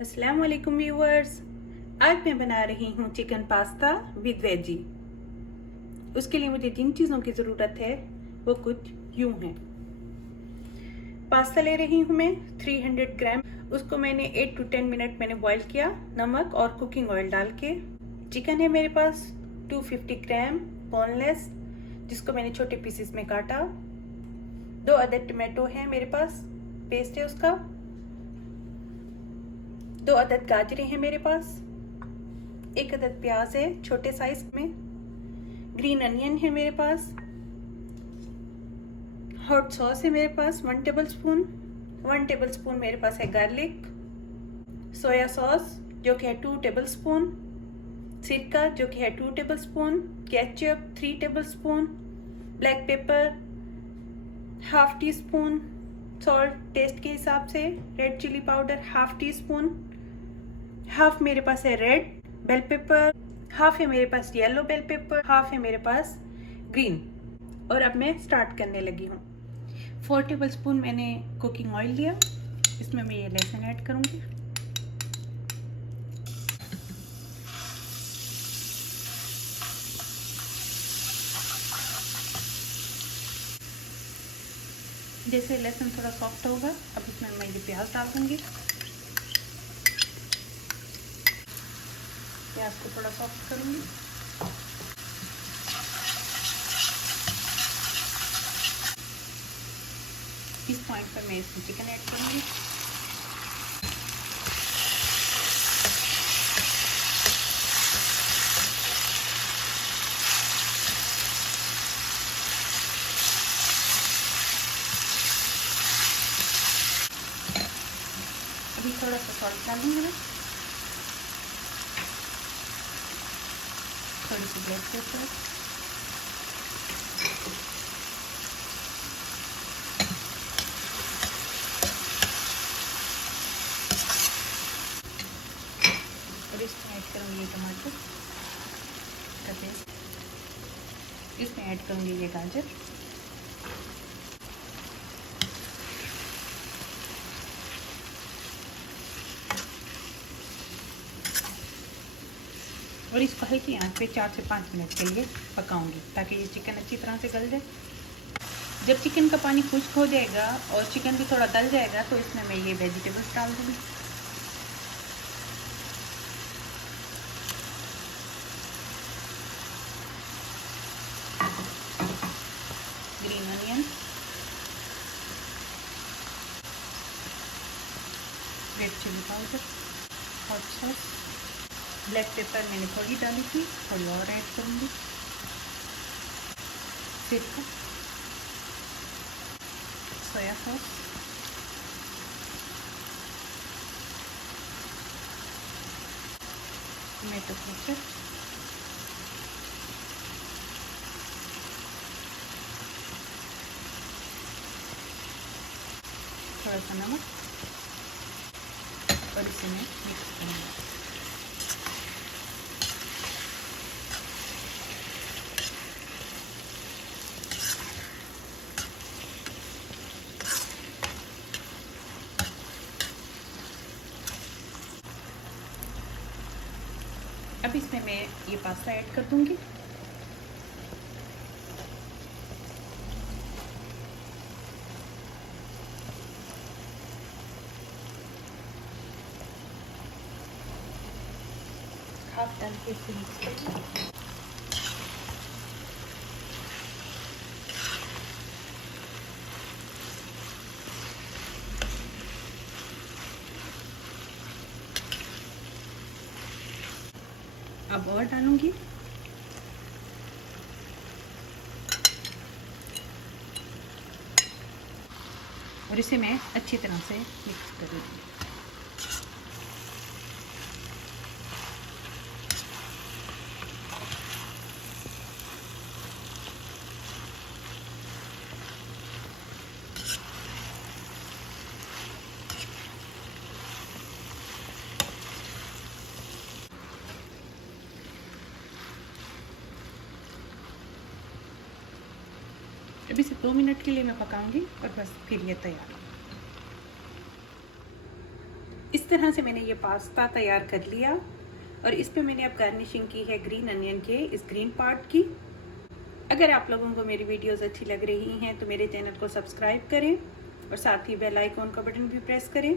अस्सलाम वालेकुम व्यूअर्स। आज मैं बना रही हूँ चिकन पास्ता विद वेजी। उसके लिए मुझे जिन चीज़ों की ज़रूरत है वो कुछ यूँ हैं। पास्ता ले रही हूँ मैं 300 ग्राम। उसको मैंने 8 to 10 मिनट मैंने बॉईल किया नमक और कुकिंग ऑयल डाल के। चिकन है मेरे पास 250 ग्राम बोनलेस, जिसको मैंने छोटे पीसेस में काटा। 2 अदद टमाटो है मेरे पास, पेस्ट है उसका। 2 अदद गाजरें हैं मेरे पास। 1 अदद प्याज है छोटे साइज में। ग्रीन अनियन है मेरे पास। हॉट सॉस है मेरे पास 1 टेबल स्पून। 1 टेबल स्पून मेरे पास है गार्लिक। सोया सॉस जो कि है 2 टेबल स्पून। सिरका जो कि है 2 tablespoon. Ketchup 3 tablespoon. Black pepper half teaspoon. Salt taste के हिसाब से। Red chilli powder half teaspoon. Half मेरे पास है रेड बेल पेपर, हाफ है मेरे पास येलो बेल पेपर, हाफ है मेरे पास ग्रीन। और अब मैं स्टार्ट करने लगी हूँ। 4 टेबल स्पून मैंने कुकिंग ऑयल लिया। इसमें मैं ये लहसुन ऐड करूँगी। जैसे लहसुन थोड़ा सॉफ्ट होगा अब इसमें मैं ये प्याज डाल दूँगी। प्याज को थोड़ा सॉफ्ट करूँगी। इस पॉइंट पर मैं इसमें चिकन ऐड करूँगी। अभी थोड़ा सा सॉल्ट डालूंगी मैं, थोड़ी सी ब्लैक पेपर, और इसमें ऐड करूँगी ये टमाटर का पेस्ट। इसमें ऐड करूँगी ये गाजर। और इसको हल्की आंच पे 4 से 5 मिनट के लिए पकाऊंगी ताकि ये चिकन अच्छी तरह से गल जाए। जब चिकन का पानी खुश्क हो जाएगा और चिकन भी थोड़ा गल जाएगा तो इसमें मैं ये वेजिटेबल्स डाल दूँगी। Green onion, red chilli powder, hot sauce, black pepper मैंने थोड़ी डाली थी, थोड़ी और ऐड करूँगी। सिरका, सोया सॉस, टमाटो केचप, थोड़ा सा नमक और इसे मैं मिक्स करूँगी। अब इसमें मैं ये पास्ता ऐड कर दूँगी। हाफ डाल के इसे मिक्स करूँगी। अब और डालूँगी। और इसे मैं अच्छी तरह से मिक्स करूँगी। अभी सिर्फ 2 मिनट के लिए मैं पकाऊंगी और बस फिर ये तैयार। इस तरह से मैंने ये पास्ता तैयार कर लिया और इस पे मैंने अब गार्निशिंग की है ग्रीन अनियन के इस ग्रीन पार्ट की। अगर आप लोगों को मेरी वीडियोस अच्छी लग रही हैं तो मेरे चैनल को सब्सक्राइब करें और साथ ही बेल आइकॉन का बटन भी प्रेस करें